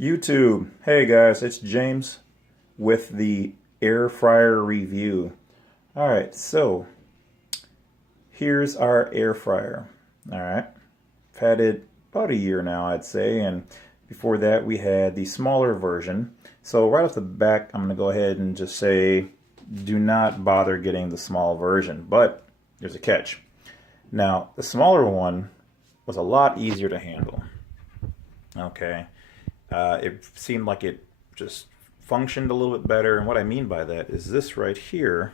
YouTube. Hey guys, it's James with the air fryer review. Alright, so here's our air fryer. Alright, I've had it about a year now, I'd say, and before that we had the smaller version. So right off the back, I'm going to go ahead and just say do not bother getting the small version, but there's a catch. Now, the smaller one was a lot easier to handle. Okay. It seemed like it just functioned a little bit better, and what I mean by that is this right here.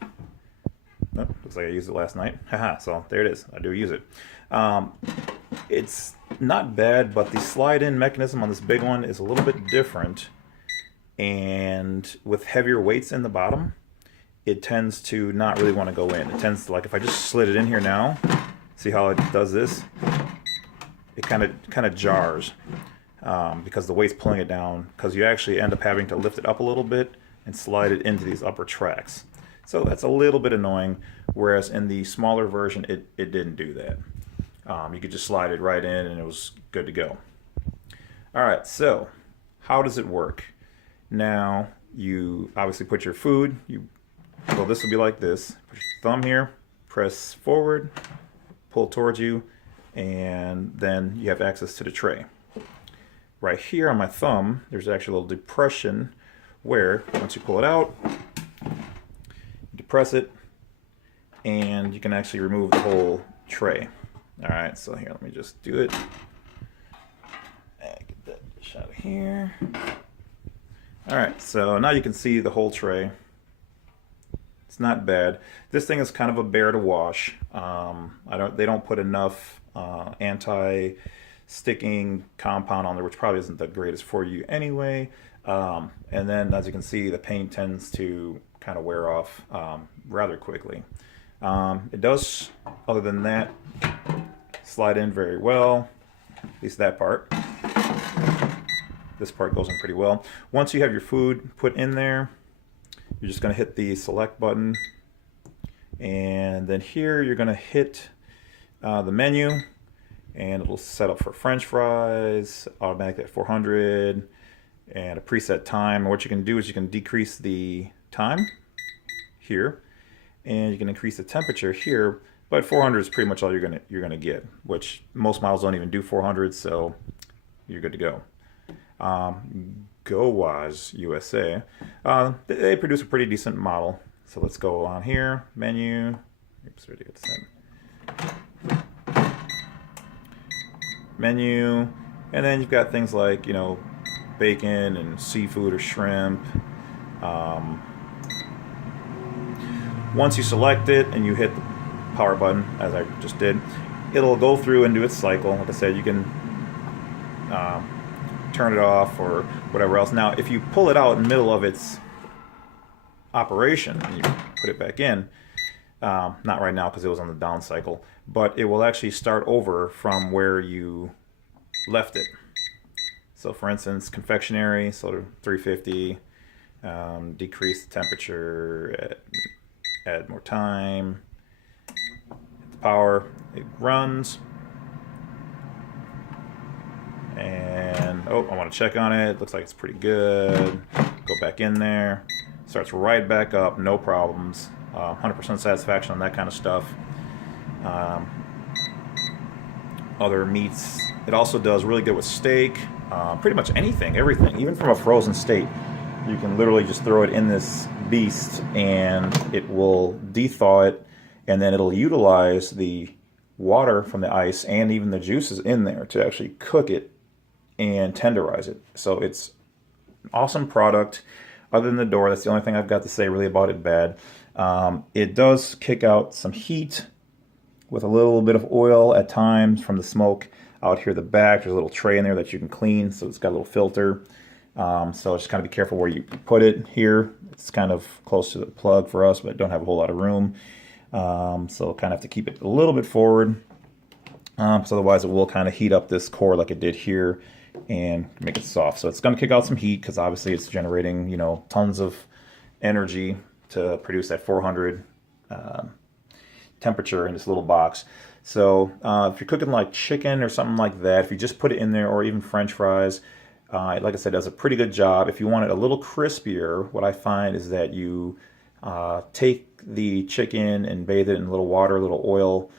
Oh, looks like I used it last night. Haha, so there it is. I do use it. It's not bad, but the slide-in mechanism on this big one is a little bit different, and with heavier weights in the bottom, it tends to not really want to go in. It tends to, like, if I just slid it in here now, see how it does this? It kind of jars. Because the weight's pulling it down, because you actually end up having to lift it up a little bit and slide it into these upper tracks. So that's a little bit annoying, whereas in the smaller version it didn't do that. You could just slide it right in and it was good to go. Alright, so how does it work? Now you obviously put your food, well, this will be like this. Put your thumb here, press forward, pull towards you, and then you have access to the tray. Right here on my thumb, there's actually a little depression where once you pull it out, you depress it, and you can actually remove the whole tray. All right, so here, let me just do it. Get that shot here. All right, so now you can see the whole tray. It's not bad. This thing is kind of a bear to wash. They don't put enough anti-sticking compound on there, which probably isn't the greatest for you anyway. And then, as you can see, the paint tends to kind of wear off rather quickly. It does, other than that, slide in very well, at least that part. This part goes in pretty well. Once you have your food put in there, you're just going to hit the select button, and then here you're going to hit the menu, and it'll set up for French fries, automatically at 400, and a preset time. And what you can do is you can decrease the time here, and you can increase the temperature here, but 400 is pretty much all you're gonna get, which most models don't even do 400, so you're good to go. GoWaz USA, they produce a pretty decent model. So let's go on here, menu. Oops, already got this in. Menu, and then you've got things like, you know, bacon and seafood or shrimp. Once you select it and you hit the power button, as I just did, it'll go through and do its cycle. Like I said, you can turn it off or whatever else. Now, if you pull it out in the middle of its operation and you put it back in, not right now because it was on the down cycle, but it will actually start over from where you left it. So for instance, confectionery, so 350, decrease the temperature, add more time, hit the power, it runs, and oh, I want to check on it. Looks like it's pretty good. Go back in there, starts right back up, no problems. 100% satisfaction on that kind of stuff. Other meats, it also does really good with steak, pretty much anything, everything, even from a frozen state. You can literally just throw it in this beast and it will de-thaw it, and then it'll utilize the water from the ice and even the juices in there to actually cook it and tenderize it. So it's an awesome product. Other than the door, that's the only thing I've got to say really about it bad. It does kick out some heat with a little bit of oil at times from the smoke. Out here at the back, there's a little tray in there that you can clean, so it's got a little filter. So just kind of be careful where you put it here. It's kind of close to the plug for us, but don't have a whole lot of room. So kind of have to keep it a little bit forward. So otherwise it will kind of heat up this core like it did here and make it soft. So it's going to kick out some heat because obviously it's generating, you know, tons of energy to produce that 400 temperature in this little box. So if you're cooking like chicken or something like that, if you just put it in there, or even French fries, like I said, it does a pretty good job. If you want it a little crispier, what I find is that you take the chicken and bathe it in a little water, a little oil,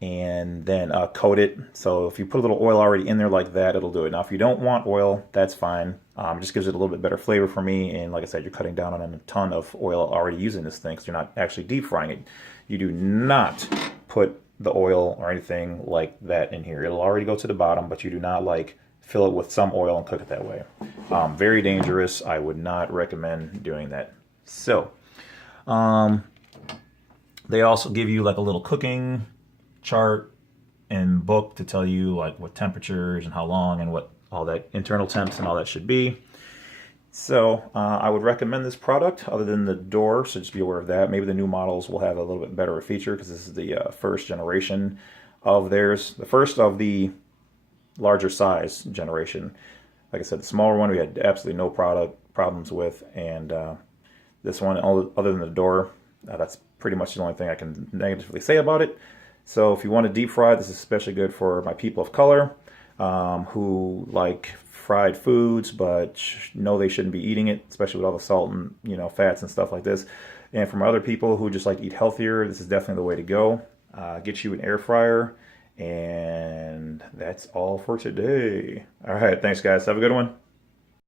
and then coat it. So if you put a little oil already in there like that, it'll do it. Now, if you don't want oil, that's fine. It just gives it a little bit better flavor for me. And like I said, you're cutting down on a ton of oil already using this thing, because you're not actually deep frying it. You do not put the oil or anything like that in here. It'll already go to the bottom, but you do not like fill it with some oil and cook it that way. Very dangerous. I would not recommend doing that. So they also give you like a little cooking chart and book to tell you like what temperatures and how long and what all that internal temps and all that should be. So I would recommend this product, other than the door, so just be aware of that. Maybe the new models will have a little bit better feature, because this is the first generation of theirs, the first of the larger size generation. Like I said, the smaller one we had absolutely no problems with, and this one, other than the door, that's pretty much the only thing I can negatively say about it. So if you want to deep fry, this is especially good for my people of color who like fried foods but know they shouldn't be eating it, especially with all the salt and fats and stuff like this. And for my other people who just like to eat healthier, this is definitely the way to go. Get you an air fryer, and that's all for today. All right, thanks guys. Have a good one.